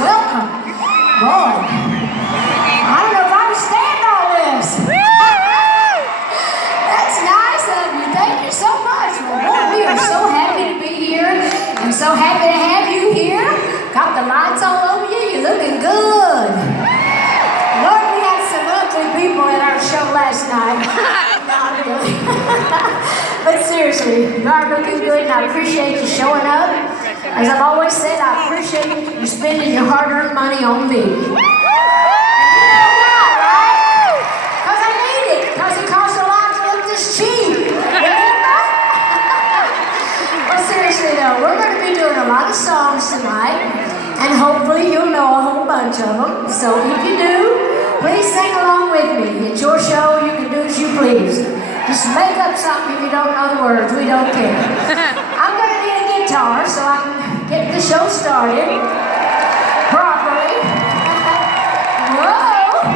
welcome. Boy, I don't know if I can stand all this. That's nice of you. Thank you so much. Well, boy, we are so happy to be here and so happy to have you here. Got the lights all over you. You're looking good. Lord, we had some ugly people at our show last night. Not really. But seriously, you are looking good, and I appreciate you showing up. As I've always said, I appreciate you spending your hard-earned money on me. And you know why, right? Because I need it. Because it costs a lot to look this cheap. Well, seriously though, we're going to be doing a lot of songs tonight, and hopefully you'll know a whole bunch of them. So if you do, please sing along with me. It's your show. You can do as you please. Just make up something if you don't know the words. We don't care. I'm going to need a guitar so I can get the show started properly. Whoa!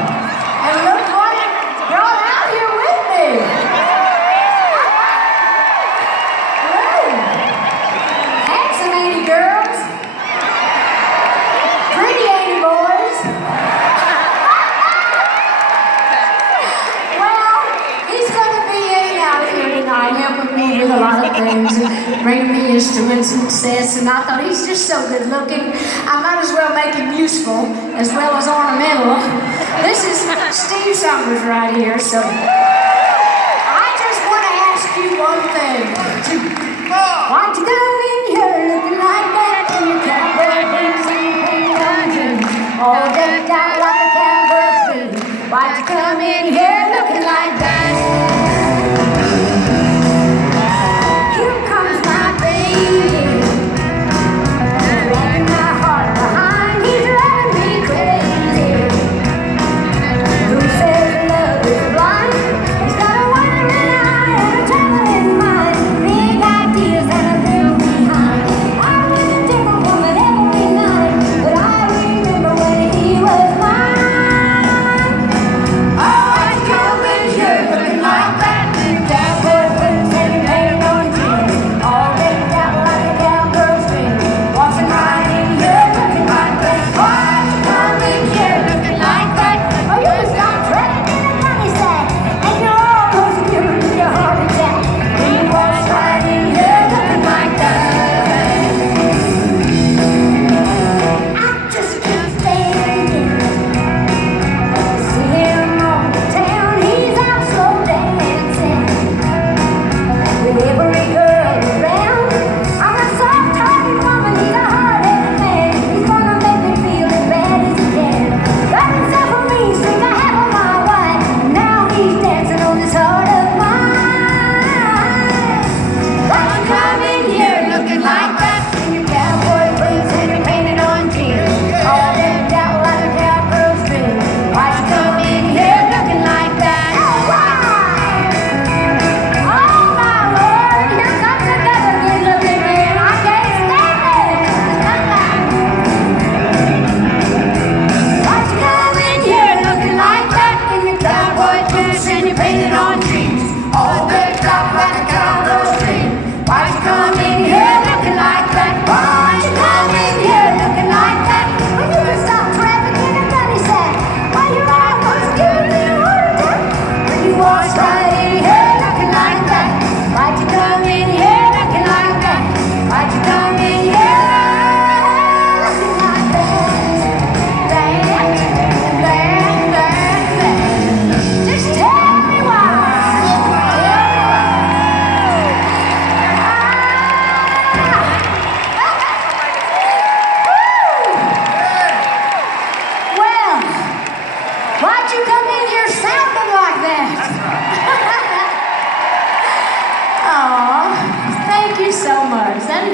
And look what it brought out here with me. Woo! Handsome, ain't he, girls? Pretty, ain't he, boys? Helping me with a lot of things and bringing me instruments and sets, and I thought he's just so good looking. I might as well make him useful as well as ornamental. This is Steve Summers right here, so I just want to ask you one thing. Why'd you come in here looking like that in your cowboy boots and your pink dungeon, all decked out like a cowboy fool? Why'd you come in here looking like that?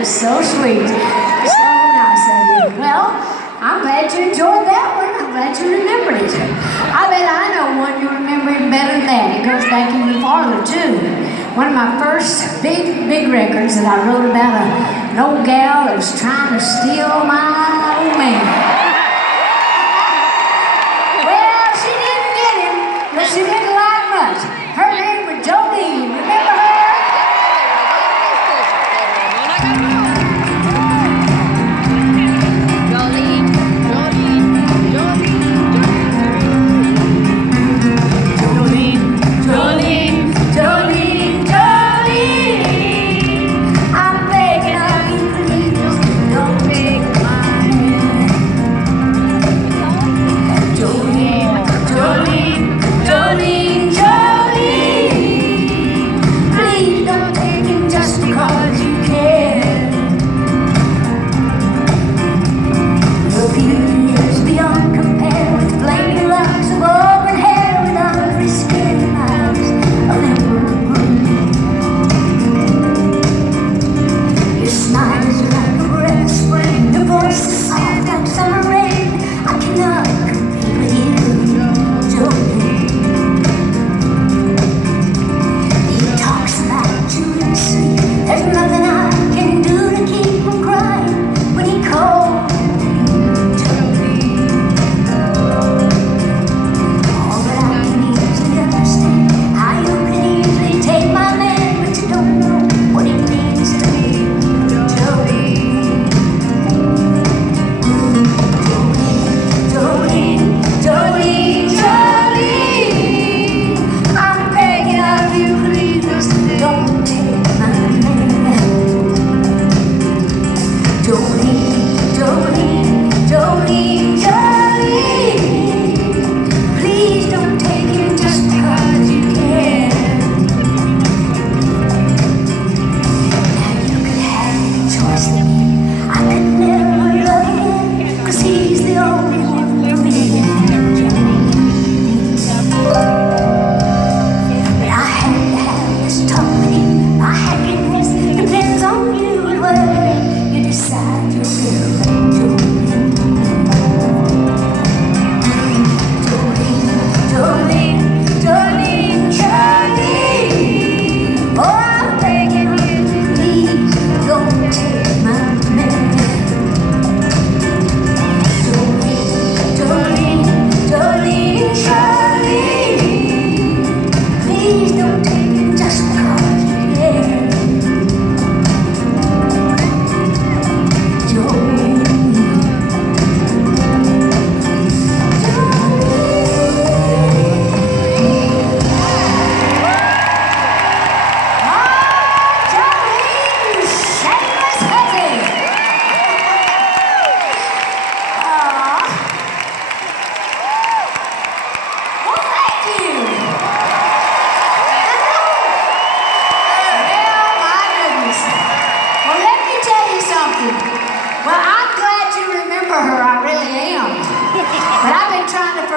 So sweet. So nice of you. Well, I'm glad you enjoyed that one. I'm glad you remembered it. I bet I know one you remember even better than that. It goes back even farther, too. One of my first big records that I wrote about an old gal that was trying to steal my old man. Well, she didn't get him, but she didn't like much. Her name was Dolly. Remember her?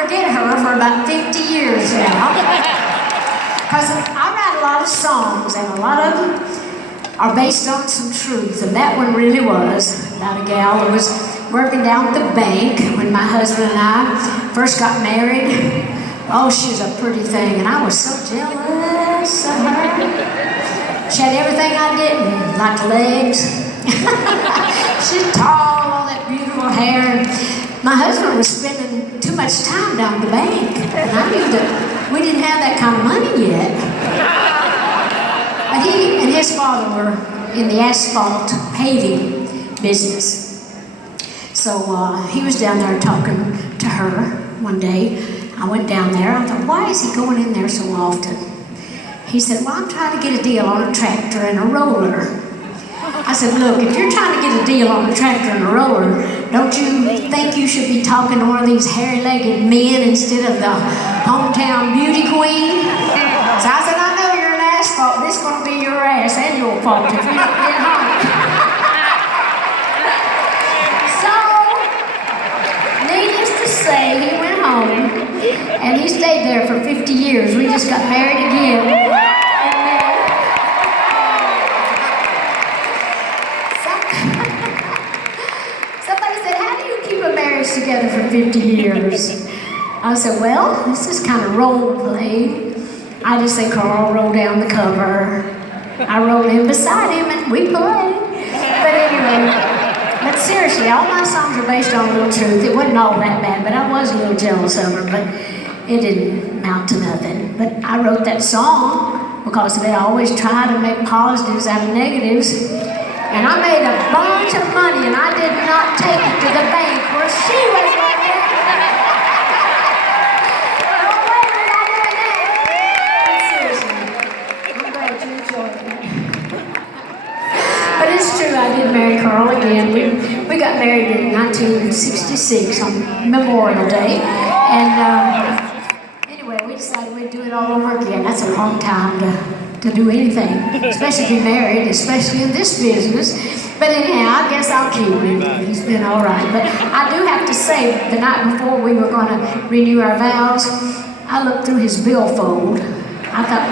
forget her for about 50 years now. Because I write a lot of songs, and a lot of them are based on some truth. And that one really was about a gal that was working down at the bank when my husband and I first got married. Oh, she was a pretty thing, and I was so jealous of her. She had everything I didn't, like legs. She's tall, all that beautiful hair. My husband was spending too much time down at the bank, and I knew that we didn't have that kind of money yet. But he and his father were in the asphalt paving business. So he was down there talking to her one day. I went down there. I thought, why is he going in there so often? He said, well, I'm trying to get a deal on a tractor and a roller. I said, look, if you're trying to get a deal on a tractor and a roller, don't you think you should be talking to one of these hairy-legged men instead of the hometown beauty queen? So I said, I know you're an asphalt. This is going to be your ass and your fault if you don't get home. So, needless to say, he went home, and he stayed there for 50 years. We just got married again. Together for 50 years. I said, well, this is kind of role play. I just say Carl roll down the cover. I roll in beside him and we play. But anyway, but seriously, all my songs are based on real truth. It wasn't all that bad, but I was a little jealous of her, but it didn't amount to nothing. But I wrote that song because they always try to make positives out of negatives. And I made a bunch of money, and I did not take it to the bank where she was working. No way was I doing that. But seriously, I'm glad you enjoyed it. But it's true, I did marry Carl again. We got married in 1966 on Memorial Day. And anyway, we decided we'd do it all over again. That's a long time to do anything, especially be married, especially in this business. But anyhow, I guess I'll keep him. He's been all right. But I do have to say, the night before we were going to renew our vows, I looked through his billfold. I thought,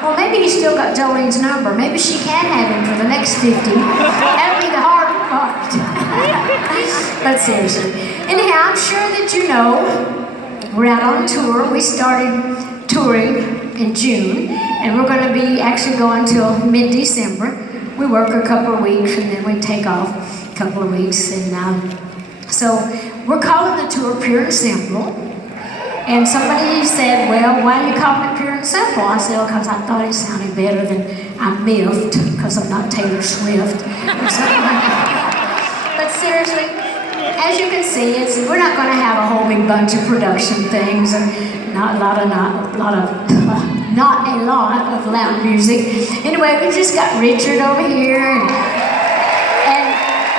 well, maybe he's still got Jolene's number. Maybe she can have him for the next 50. That would be the hard part. But seriously. Anyhow, I'm sure that you know, we're out on tour. We started touring in June, and we're going to be actually going till mid-December. We work a couple of weeks, and then we take off a couple of weeks. And so we're calling the tour Pure and Simple. And somebody said, well, why are you calling it Pure and Simple? I said, because I thought it sounded better than I'm miffed, because I'm not Taylor Swift or something like that. But seriously, as you can see, we're not going to have a whole big bunch of production things, and not a lot of loud music. Anyway, we just got Richard over here, and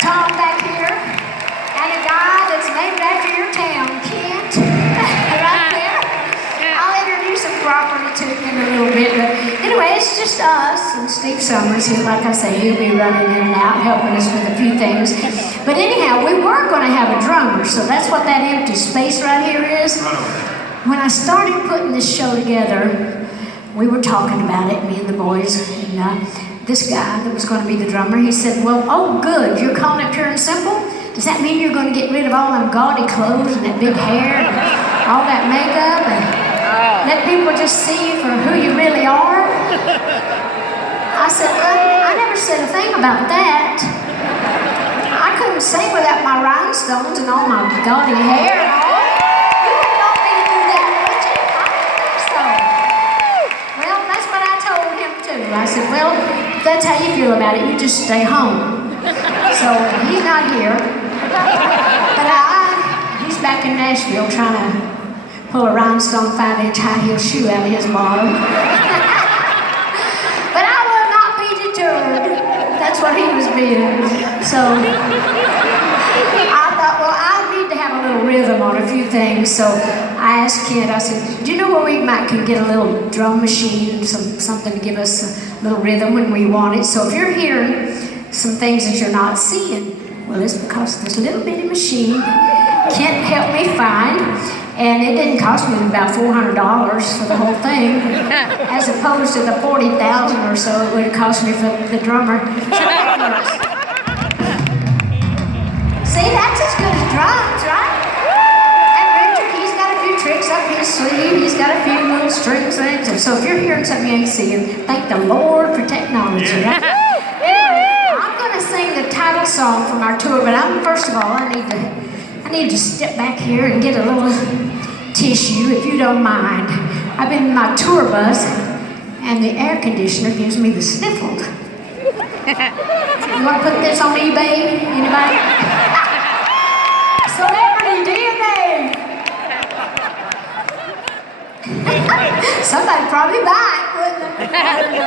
Tom back here, and a guy that's named after your town, Kent, right there. I'll introduce him properly to you in a little bit, but anyway, it's just us and Steve Summers here. Like I say, he'll be running in and out, helping us with a few things. But anyhow, we were going to have a drummer, so that's what that empty space right here is. When I started putting this show together, we were talking about it, me and the boys, and this guy that was going to be the drummer, he said, well, oh good, you're calling it Pure and Simple? Does that mean you're going to get rid of all them gaudy clothes and that big hair and all that makeup and let people just see you for who you really are? I said, I never said a thing about that. I couldn't sing without my rhinestones and all my gaudy hair and all. You wouldn't want me to do that, would you? I didn't think so. Well, that's what I told him too. I said, well, if that's how you feel about it, you just stay home. So he's not here. But he's back in Nashville trying to pull a rhinestone 5-inch high heel shoe out of his bottom. But I will not be deterred. That's what he was being. So I thought, well, I need to have a little rhythm on a few things. So I asked Kent, I said, do you know where we can get a little drum machine, something to give us a little rhythm when we want it? So if you're hearing some things that you're not seeing, well, it's because this little bitty machine Kent helped me find, and it didn't cost me about $400 for the whole thing, as opposed to the $40,000 or so it would have cost me for the drummer. See, that's as good as drums, right? And Richard, he's got a few tricks up his sleeve. He's got a few little string things. And so if you're hearing something you ain't seeing, thank the Lord for technology, right? I'm going to sing the title song from our tour, but first of all, I need to step back here and get a little tissue, if you don't mind. I've been in my tour bus, and the air conditioner gives me the sniffles. You want to put this on eBay? Anybody? Celebrity DNA! Somebody probably buy it, wouldn't they? I don't know.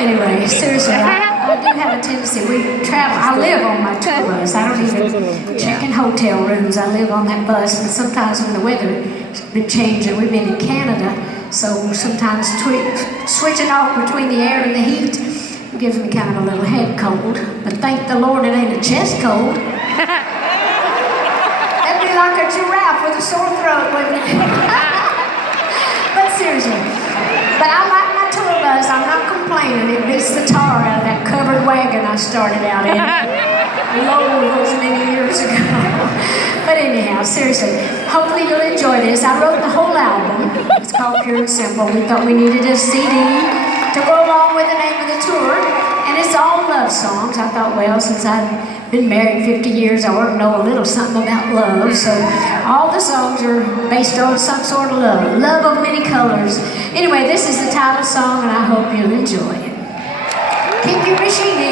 Anyway, seriously, I do have a tendency. We travel. I live on my tour bus. I don't even check in hotel rooms. I live on that bus. And sometimes when the weather's been changing, we've been in Canada, so sometimes switching off between the air and the heat gives me kind of a little head cold. But thank the Lord it ain't a chest cold. That'd be like a giraffe with a sore throat, wouldn't it? But seriously, but I like my tour bus. I'm not complaining. It beats the tar out of that covered wagon I started out in. Those many years ago. But anyhow, seriously, hopefully you'll enjoy this. I wrote the whole album. It's called Pure and Simple. We thought we needed a CD to go along with the name of the tour. And it's all love songs. I thought, well, since I've been married 50 years, I ought to know a little something about love. So all the songs are based on some sort of love. Love of many colors. Anyway, this is the title song, and I hope you'll enjoy it. Keep your machine in.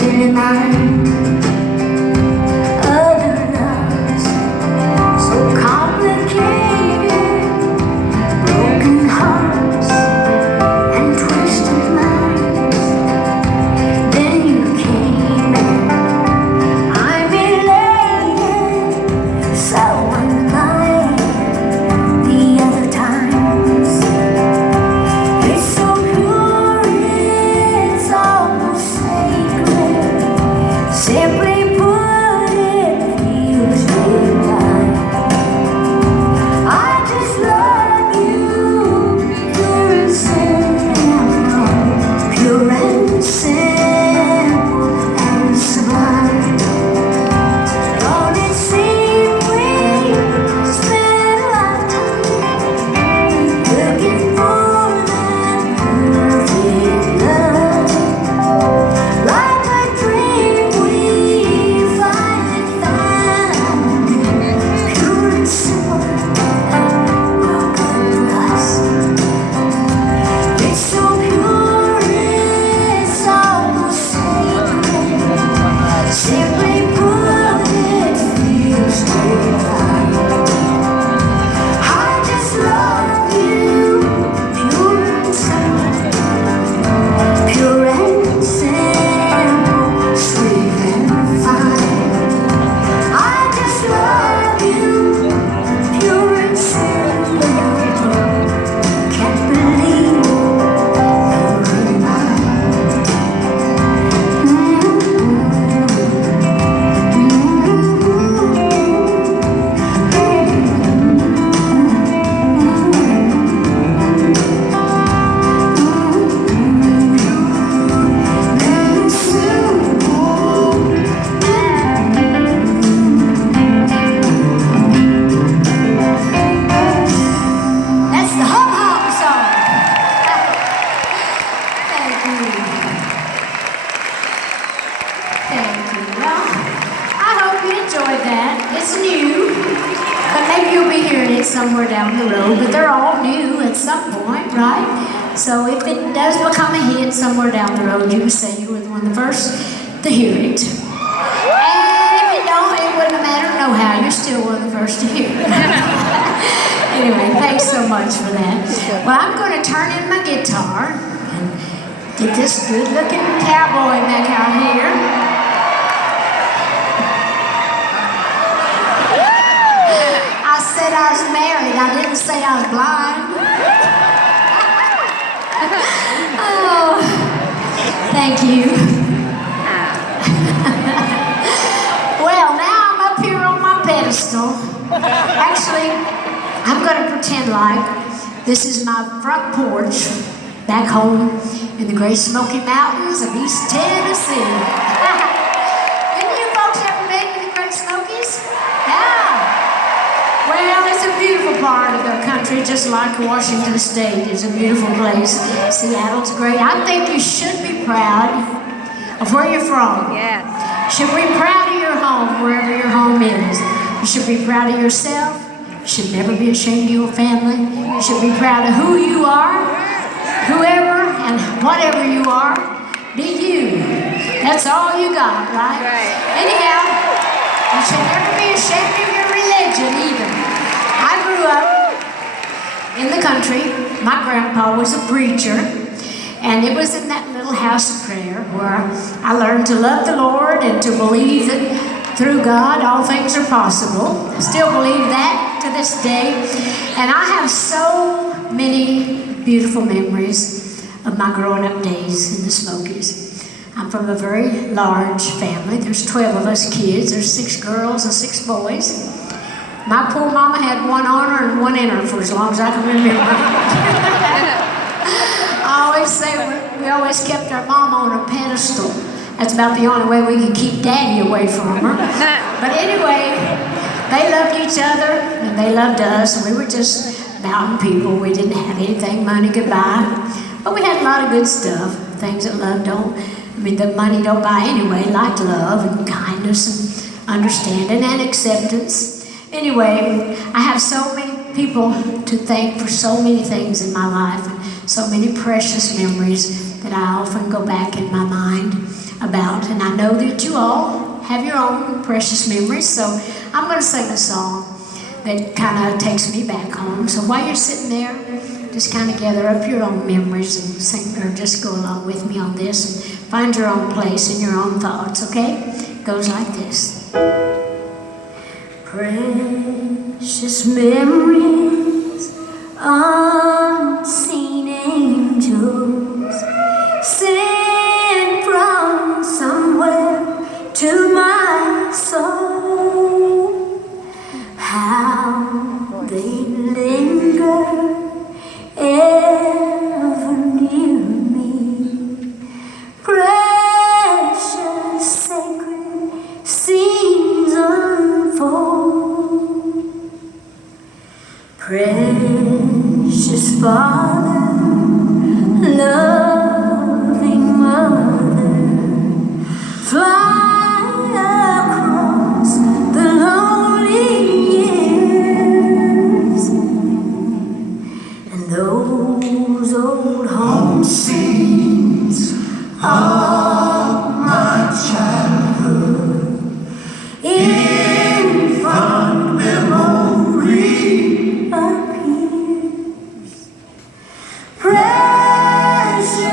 Really somewhere down the road, but they're all new at some point, right? So if it does become a hit somewhere down the road, you would say you were one of the first to hear it. And if you don't, it wouldn't matter no how. You're still one of the first to hear it. Anyway, thanks so much for that. Well, I'm going to turn in my guitar and get this good-looking cowboy back out here. I said I was married. I didn't say I was blind. Oh, thank you. Well, now I'm up here on my pedestal. Actually, I'm going to pretend like this is my front porch back home in the Great Smoky Mountains of East Tennessee. Didn't you folks ever been to the Great Smokies? Yeah. Well, it's a beautiful part of the country, just like Washington State is a beautiful place. Seattle's great. I think you should be proud of where you're from. Yes. You should be proud of your home, wherever your home is. You should be proud of yourself. You should never be ashamed of your family. You should be proud of who you are, whoever and whatever you are. Be you. That's all you got, right? Anyhow, you should never be ashamed of your religion either. I grew up in the country. My grandpa was a preacher, and it was in that little house of prayer where I learned to love the Lord and to believe that through God all things are possible. I still believe that to this day. And I have so many beautiful memories of my growing up days in the Smokies. I'm from a very large family. There's 12 of us kids. There's 6 girls and 6 boys. My poor mama had 1 on her and 1 in her for as long as I can remember. I always say we always kept our mom on a pedestal. That's about the only way we could keep Daddy away from her. But anyway, they loved each other and they loved us. We were just mountain people. We didn't have anything money could buy. But we had a lot of good stuff. Things that that money don't buy anyway, like love and kindness and understanding and acceptance. Anyway, I have so many people to thank for so many things in my life and so many precious memories that I often go back in my mind about. And I know that you all have your own precious memories, so I'm going to sing a song that kind of takes me back home. So while you're sitting there, just kind of gather up your own memories and sing, or just go along with me on this and find your own place and your own thoughts, okay? It goes like this. Precious memories, unseen angels, sent from somewhere to my soul. How they linger ever near me. Precious sacred scenes unfold. Precious Father, loving Mother, fly across the lonely years, and those old home scenes of my childhood in fond memory appears. Precious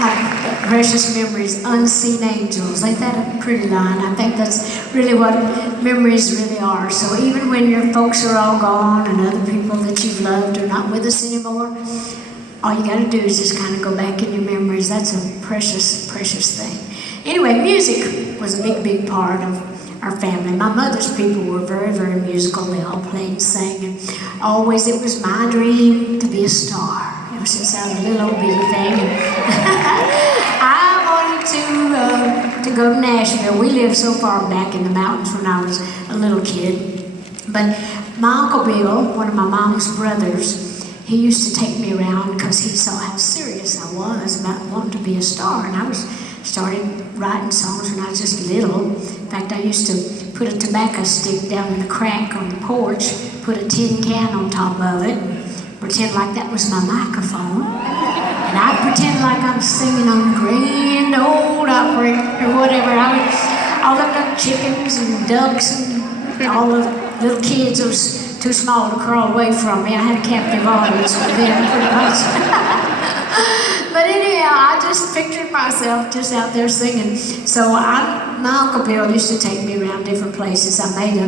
like precious memories, unseen angels. Ain't that a pretty line? I think that's really what memories really are. So even when your folks are all gone and other people that you've loved are not with us anymore, all you got to do is just kind of go back in your memories. That's a precious, precious thing. Anyway, music was a big, big part of our family. My mother's people were very, very musical. They all played and sang, and always it was my dream to be a star. Ever since I was a little old bitty thing. I wanted to go to Nashville. We lived so far back in the mountains when I was a little kid. But my Uncle Bill, one of my mom's brothers, he used to take me around because he saw how serious I was about wanting to be a star. And I started writing songs when I was just little. In fact, I used to put a tobacco stick down in the crack on the porch, put a tin can on top of it, pretend like that was my microphone. And I'd pretend like I was singing on Grand Ole Opry or whatever. All the little chickens and ducks and all the little kids was too small to crawl away from me. I had a captive audience with them pretty much. But anyhow, I just pictured myself just out there singing. So my Uncle Bill used to take me around different places. I made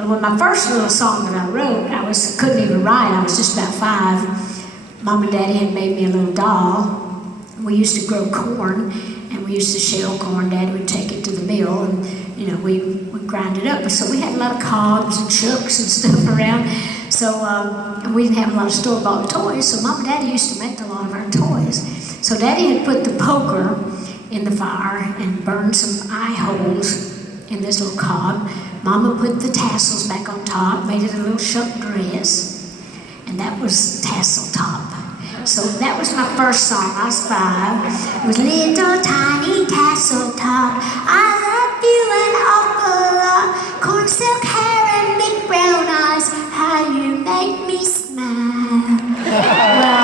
when my first little song that I wrote, couldn't even write. I was just about 5. Mom and Daddy had made me a little doll. We used to grow corn, and we used to shell corn. Daddy would take it to the mill, and we would grind it up. So we had a lot of cobs and shucks and stuff around. So we didn't have a lot of store-bought toys. So Mom and Daddy used to make a lot of our toys. So Daddy had put the poker in the fire and burned some eye holes in this little cob. Mama put the tassels back on top, made it a little shuck dress, and that was Tassel Top. So that was my first song. I was 5. It was little tiny tassel top, I love you an awful lot. Corn silk hair and big brown eyes, how you make me smile. Well,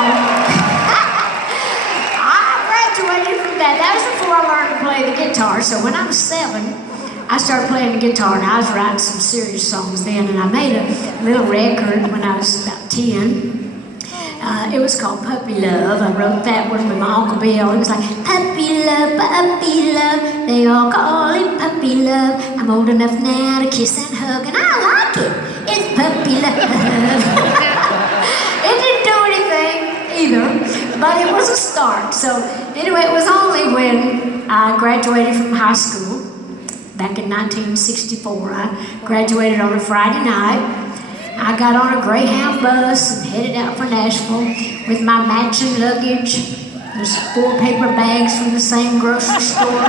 I graduated from that. That was before I learned to play the guitar. So when I was 7, I started playing the guitar, and I was writing some serious songs then, and I made a little record when I was about 10. It was called Puppy Love. I wrote that with my Uncle Bill. It was like, puppy love, they all call it puppy love. I'm old enough now to kiss and hug, and I like it. It's puppy love. It didn't do anything either, but it was a start. So anyway, it was only when I graduated from high school, back in 1964. I graduated on a Friday night. I got on a Greyhound bus and headed out for Nashville with my matching luggage. There's 4 paper bags from the same grocery store.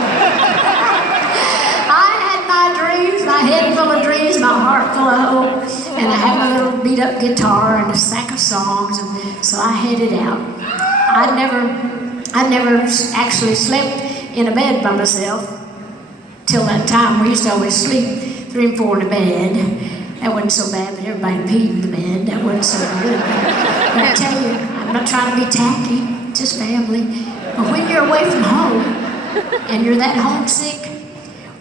I had my dreams, my head full of dreams, my heart full of hope, and I had my little beat-up guitar and a sack of songs, and so I headed out. I never actually slept in a bed by myself till that time. We used to always sleep 3 and 4 in a bed. That wasn't so bad, but everybody peed in the bed. That wasn't so good. But I tell you, I'm not trying to be tacky, just family. But when you're away from home and you're that homesick,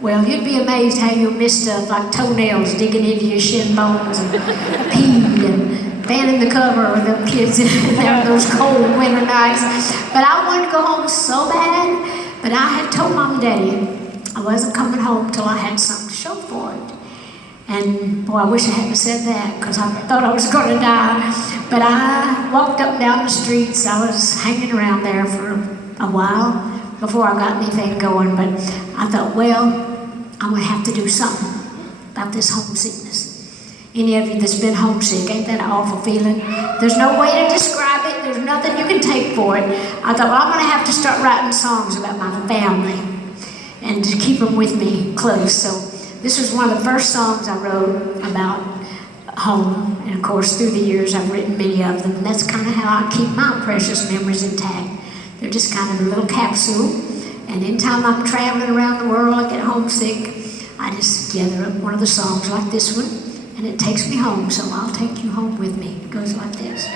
well, you'd be amazed how you'll miss stuff like toenails digging into your shin bones and peed and fanning the cover with them kids there those cold winter nights. But I wanted to go home so bad, but I had told Mom and Daddy I wasn't coming home till I had something to show for it. And boy, I wish I hadn't said that, because I thought I was going to die. But I walked up and down the streets. I was hanging around there for a while before I got anything going. But I thought, well, I'm going to have to do something about this homesickness. Any of you that's been homesick, ain't that an awful feeling? There's no way to describe it. There's nothing you can take for it. I thought, well, I'm going to have to start writing songs about my family and to keep them with me close. So this was one of the first songs I wrote about home, and of course through the years I've written many of them, and that's kind of how I keep my precious memories intact. They're just kind of a little capsule, and anytime I'm traveling around the world, I get homesick, I just gather up one of the songs like this one, and it takes me home, so I'll take you home with me. It goes like this.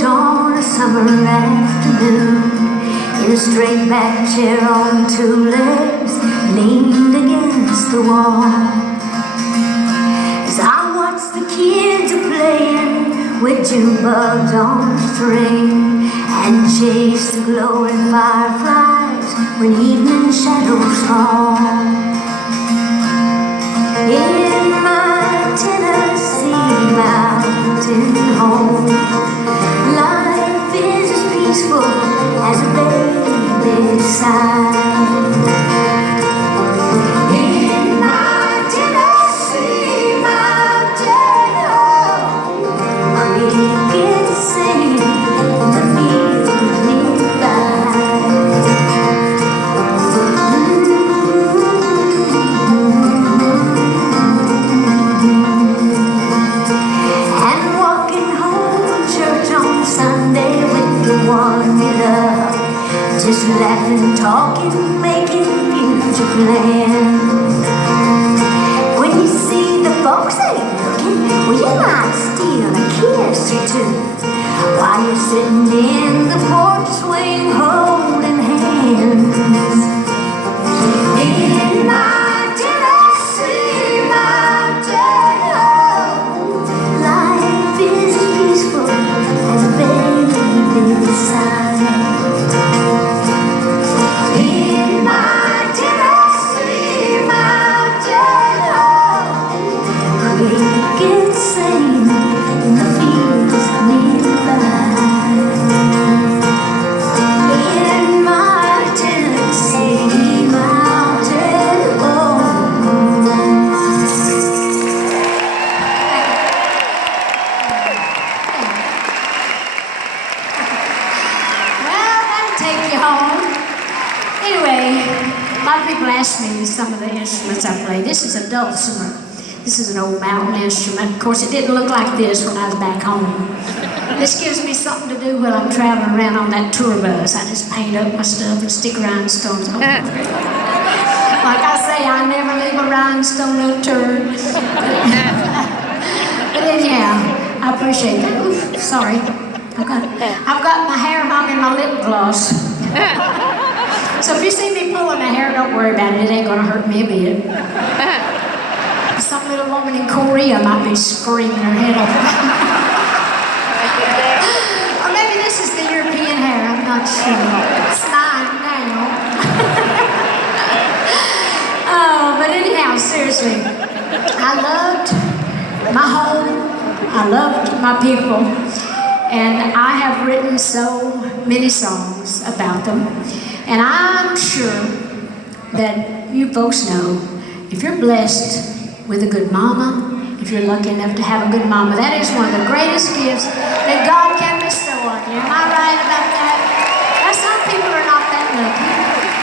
On a summer afternoon, in a straight back chair on 2 legs, leaned against the wall. As I watch the kids playing with jukebox on the string and chase the glowing fireflies when evening shadows fall. In my Tennessee mountain home, life is as peaceful as a baby's sigh. In my Tennessee mountain home, crickets sing in the fields nearby. And walking home from church on Sunday with the one you love, just laughing, talking, making future plans. When you see the folks ain't looking, well, you might steal a kiss or two while you're sitting in the porch swing holding hands. In my Tennessee mountain home, life is as peaceful as a baby's sigh. In my Tennessee mountain home, crickets sing in the fields nearby. In my Tennessee mountain home. Well, that'll take you home. Anyway, a lot of people ask me some of the instruments I play. This is a dulcimer. This is an old mountain instrument. Of course, it didn't look like this when I was back home. This gives me something to do while I'm traveling around on that tour bus. I just paint up my stuff and stick rhinestones on it. Like I say, I never leave a rhinestone unturned. But anyhow, I appreciate that. Oof, sorry. I've got my hair hung in my lip gloss. So if you see me pulling my hair, don't worry about it. It ain't gonna hurt me a bit. Some little woman in Korea might be screaming her head off. Or maybe this is the European hair, I'm not sure. It's mine now. Oh, but anyhow, seriously, I loved my home, I loved my people, and I have written so many songs about them. And I'm sure that you folks know, if you're blessed with a good mama, if you're lucky enough to have a good mama, that is one of the greatest gifts